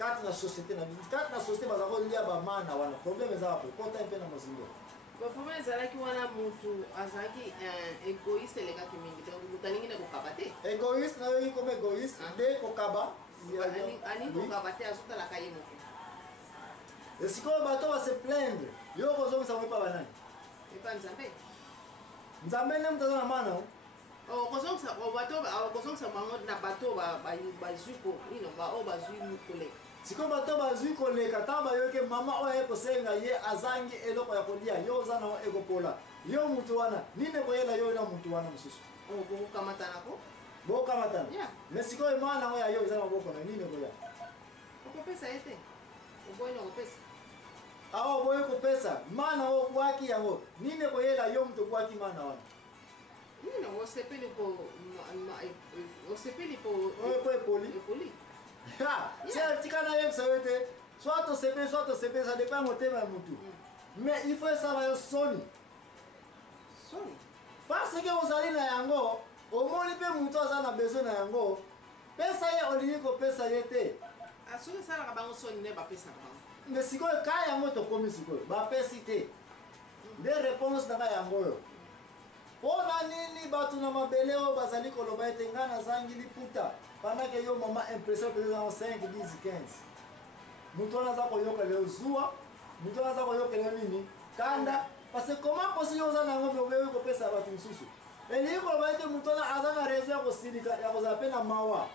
Kati na société na kati na société bazako lia ba mana wana problème za ko kota mpe na mozindo. Ba problème za ki wana mutu azaki égoïste le kaki mingi donc mutalingi na kokabate. Égoïste na yo comme égoïste de kokaba. Ani kokabate azuta la kaye moko. Et si ko bato va se plaindre, yo kozo msa mpa banani. Et pas Nzambe. Nzambe ne mtaza na mana. Oh kozongsa bato kozongsa bango na bato ba zuko ino ba o ba zui mukole. Siko bato bazui koleka tamba yoke mama oyo ekosenga ye azangi eloko ya kolia yo zana o egopola yo mutu wana nine koyela yo na mutu wana mususu Oh bo kamatana ko bo kamatana yeah mais siko emana oya yo zana boko na nine koya okopesa ete oboyino kopesa awo boyo kopesa mana o kwaki yango nine koyela yo mutu kwaki mana wana nine osepeli po poli ha, c'est tikana yem sawete soit to sepe ça dépend mon thème mutu. Mais il faut ça va soni. Soni. Parce que on sali na yango, au moni pe mutu aza na besoin na yango. Pesa ye olini ko pesa yete. Asuri sala ka bango soni ne ba pesa ka bango. Mais siko ka yango to komi siko, ba pesi te. Des réponses na yango yo. Pona nini batu na mabele o bazali ko loba ete ngana zangi liputa. Pendant que yo maman impression peut dans 5 10 15. Mutona za koyoka leo zua, mutona za koyoka leo nini? Kanda parce que comment possible on a ngombe wewe ko pesa batu msusu. Eli ko baite mutona azana raison ko silika ya ko zapena mawa.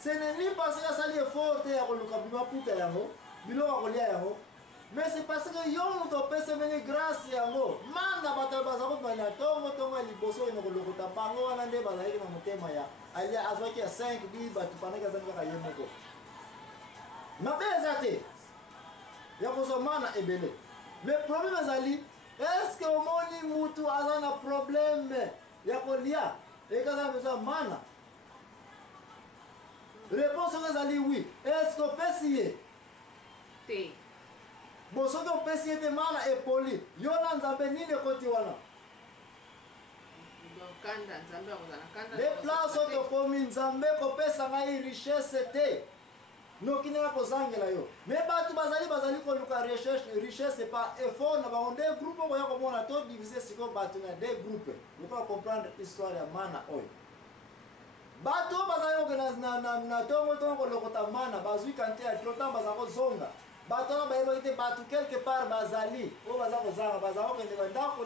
Ce n'est ni parce que ça li effort ya ko luka bima puta yango, bilo ko lia yango. Mais c'est parce que yo muto pesa meni grâce yango. Manda bataba za ko bana tongo liboso ino ko lokota bango wana nde bazali na mutema ya. Alia azwaki ya 5 10 batu panaka za ngaka yemoko. Mabeza te. Ya kozomana ebele. Le problème azali est-ce que omoni mutu azana problème ya kolia ekaza besoin mana. Réponse azali oui. Est-ce que pesiye? Te. Boso que pesiye te mana e poli. Yo na Nzambe nini koti wana? Les places auto komi Nzambe ko pesa ngai richesse te. No kinela ko zangela yo. Mais batu bazali ko luka richesse pas effort na ba des groupes ko ya ko mona to diviser siko batu na des groupes. Vous pouvez comprendre l'histoire ya mana oyo. Batu bazali ko na tongo ko lokota mana bazui kante ya trotan bazako zonga. Bato na bayeba ite batu quelque part bazali o bazako zanga bazako kende bandako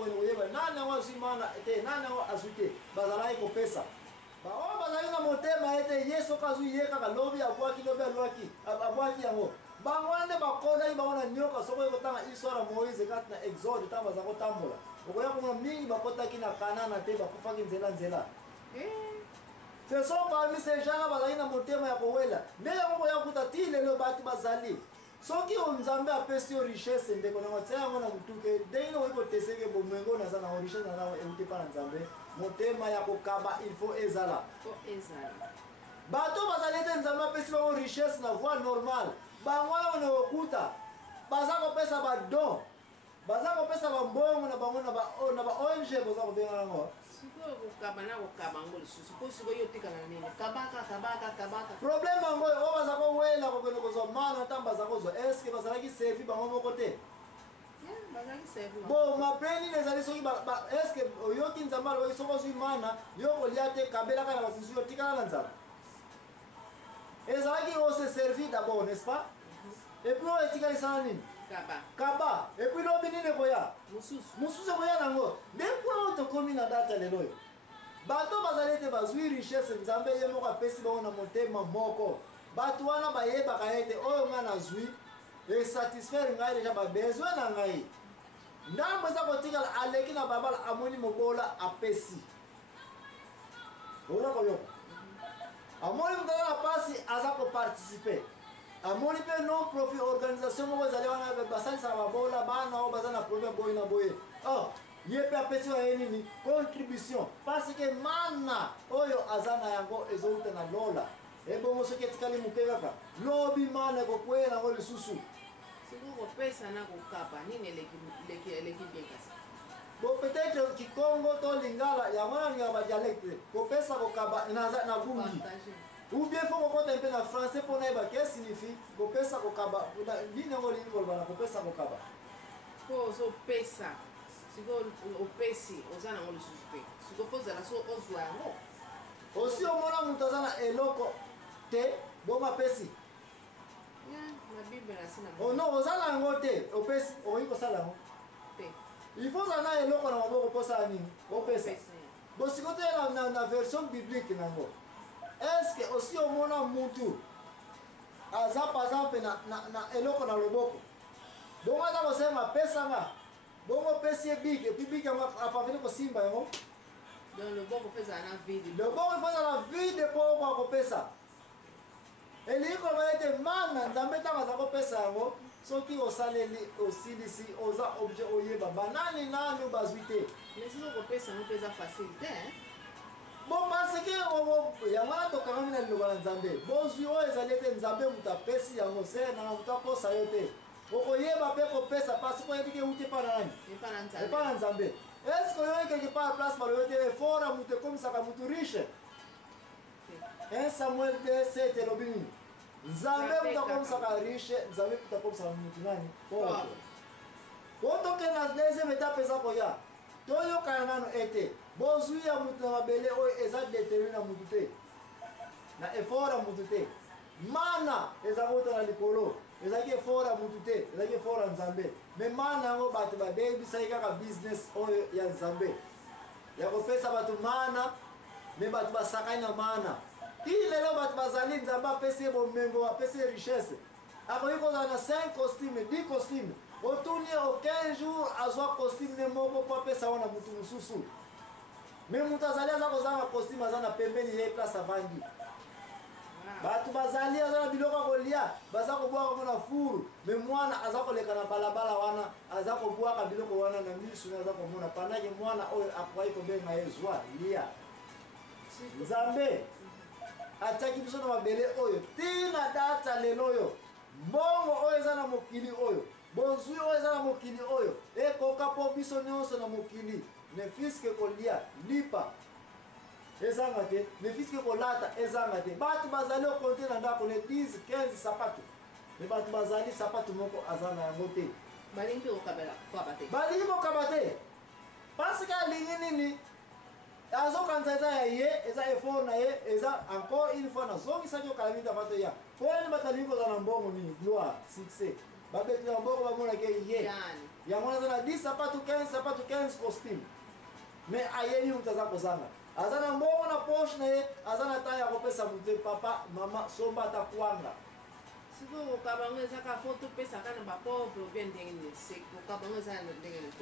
wele oyeba nana wa simana ete nana wa azute bazala ko pesa ba o bazali na motema ete yeso kazu yeka ka lobi abwaki yango bangwande bakoda ibona nyoka soko ko tanga isora Moïse kat na Exode tamba bazako tambola okoya ko mingi bakota kina Kanana te bakufaki nzela ce sont parmi ces gens-là bazali na motema ya kowela ndenge moko ya kuta ti lelo batu bazali soki Nzambe apesi yo richesse ndeko na matya yango na mutuke ndenge no iko teseke bomengo na sana richesse na na emute pa na Nzambe motema ya kokaba il faut ezala bato bazali te Nzambe apesi bango richesse na voie normale bango na okuta bazako pesa ba don bazako pesa ba mbongo na bango na ba ONG bazako benga nango. Problème ngo o bazako wela ko beno kozo mana tamba zako zo est-ce que bazalaki servi bango moko te bon ma preni les ali soki est-ce que yoki Nzamba lo soko zui mana yoko liate kabela kana basusu yotikana na Nzamba ezalaki o se servir d'abord n'est-ce pas et puis o etikali sana nini Kaba et puis lobi nini koya mususu koya nango depuis to komi na data lelo bato bazalete bazui richesse Nzambe ye moko apesi bango na motema moko bato wana bayebaka ete oyo nga na zwi e satisfaire ngai deja ba besoin na ngai ndambo eza kotikala aleki na babala amoni mobola apesi ola koyoka amoni mutala na pasi aza koparticiper amoni pe non profit organisation moko ezali wana basalisaka babola bana oyo baza na problème boye na boye ye pe apesi wa ye nini contribution parce que mana oyo aza na yango ezouta na lola ebongo soki etikali moke kaka lobi mana ekokwela yango lisusu bon peut-être kikongo to lingala yango na lingala badialecte kopesa kokaba na gungi ou bien faut qu'on un peu en français pour n'avoir qu'est-ce signifie kopesa kokaba nini ngoli ngolba na kopesa kokaba po so pesa siko opesi ozana ngoli supe siko foza na so ozwa ngo aussi omona mutu aza na eloko te bongo apesi na bible na sina oh non ozala yango te opesi okoki kosala yango te il faut ozala na eloko na maboko posala nini opesa bon siko te na version biblique nango est-ce que aussi omona mutu aza par exemple na eloko na loboko bongo aza kosenga apesanga bongo opesi ye bike epuis bike yango apaveni kosimba yango donc loboko mpe ezala na vide loboko mpe ezala vide mpo okoka kopesa elingi koloba ete mana nzambe ntango aza kopesa yango soki osaleli osilisi oza objet oyeba banani nanu bazwi te mais siko kopesa yango mpe eza facile te bon parce que yango wana tokangami na liloba na nzambe bozwi oyo ezali ete nzambe moto apesi yango se nanga moto akosa yo te okoyeba mpe kopesa parce koyebi ke euti epa na nani epa na nzambe est-ce que oyoki quelque part place balobi te efora moto ekomisaka motu riche 1 Samuel 2:7 elobi nini nzambe moto akomisaka riche nzambe moto akomisaka motu nani po tokende na deuxième étape eza koya toyokana nano ete bozwi ya mutu na mabele oyo eza determine na mutu te na effort ya mutu te mana eza kota na likolo ezalaki effort ya mutu te ezalaki effort ya nzambe me mana yango bato babebisaki kaka business oyo ya nzambe ya kopesa bato mana me bato basakani na mana tili lelo bato bazali nzambe apesi ye bomengo apesi ye richesse akoki kozala na 5 costume 10 costume otuni ye au 15 jours azwa costume ne moko po apesa wana mutu mosusu me mutu azali aza kozanga costume aza na pembeni ye place avandi bato bazali aza na biloko ya kolia baza kobwaka ngo na furu me mwana aza koleka na balabala wana aza kobwaka biloko wana na misu ne aza komona pandake mwana oyo akoki kobenga ye zwa lia nzambe atiaki biso na mabele oyo tina data lelo oyo mbongo oyo eza na mokili oyo bozwi oyo eza na mokili oyo ekoka mpo biso nyonso na mokili ne fiske kolia lipa ezanga te ne fiske kolata ezanga te bato bazali okonte na ndako ne 10 15 sapato me bato bazali sapato moko aza na yango te balingi kokaba te balingi kokaba te parce que alingi nini azokanisa eza ya ye eza effort na ye eza encore une fois nazongisaki okala mingi abato ya po nani bato alingi kozala na mbongo nini gloire succès babeti na mbongo bamonaki ye yango aza na 10 sapato 15 sapato 15 costume me ayebi moto aza kozanga aza na mbongo na poche na ye aza na ntango ya kopesa moto papa mama somba ata kwanga siko kokaba ngo ezaka fo topesaka na bapauvre obie ndenge nini kokaba ngo eza na ndenge nini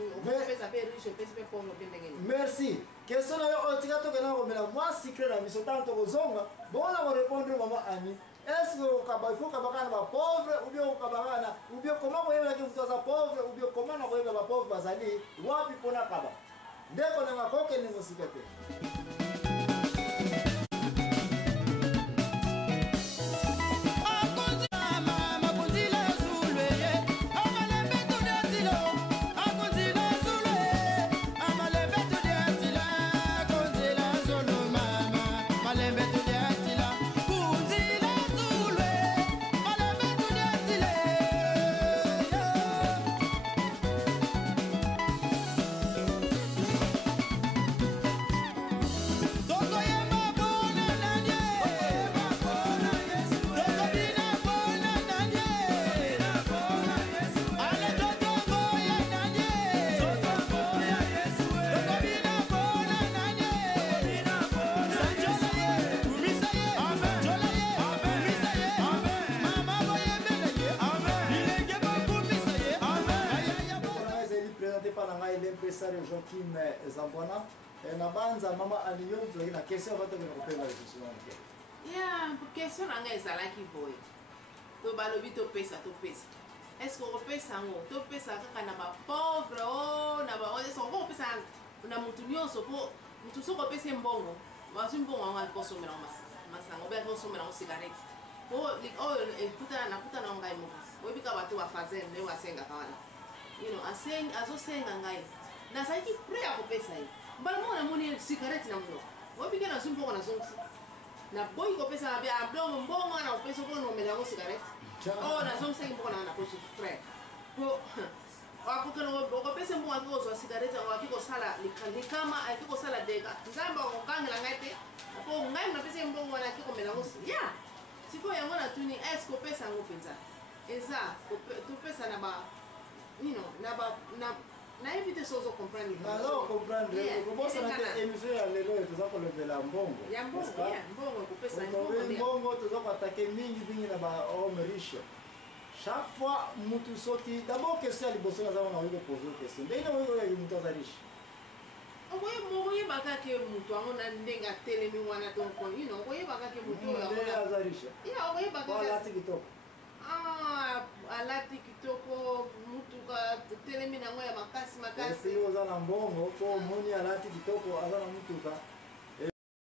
opesa mpe riche opesi mpe pauvre obie ndenge nini merci question na yo oyo tika tokenda komela mwa secret na biso ntango tokozonga bongo na korépondre mama ani est-ce que okaba il faut okabaka na bapauvre ou bien okabaka na ou bien comment koyebelaki moto aza pauvre ou bien comment na koyebela bapauvre bazali wapi mpona kaba ndeko nanga kokende mosika te Joachim Zambwana na banza mama aliyo tuzaki na question batokena kopela lisusu wana ke ya question na ngai ezalaki boye to balobi topesa est-ce que opesa ngo topesa kaka na bapauvre o na baoso opesa na mutu nyonso po mutu soko opesa mbongo bazwi mbongo wango alikosomela masanga obe alikosomela ngo cigarette po oyo nakutana na ngai moko oyebika bato bafazer nde basengaka wana azosenga ngai nazalaki prêt à kopesa ye mbala moko namoni cigarette na monoko oyebike nazwi mbongo nazongisi na boyi kopesa mabe abdongo mbongo na opesa ko no mela ko cigarette oh na zo msengi mbongo na poche frère po wakukeno okopesa mbongo akiko zo cigarette akiko sala likama akiko sala dega nzamba okangela ngate po ngai mnapesa mbongo na akiko mela ko ya siko yango na tuni est kopesa ngo penza eza topesa na ba na éviter sozo comprendre alors comprendre kobosa na te émission ya lelo toza kolobela mbongo ya mbongo kopesa mbongo toza koatake mingi na ba homme riche chaque fois mutu soki d'abord question ya liboso naza wana oyo poser question ndenge oyo ya mutu aza riche okoyebaka ke mutu yango na ndenge atelemi wana donc okoyebaka ke mutu oyo aza riche alati kitoko alati kitoko mutuka telemi nango ya makasi oza na mbongo po omoni alati kitoko aza na mutuka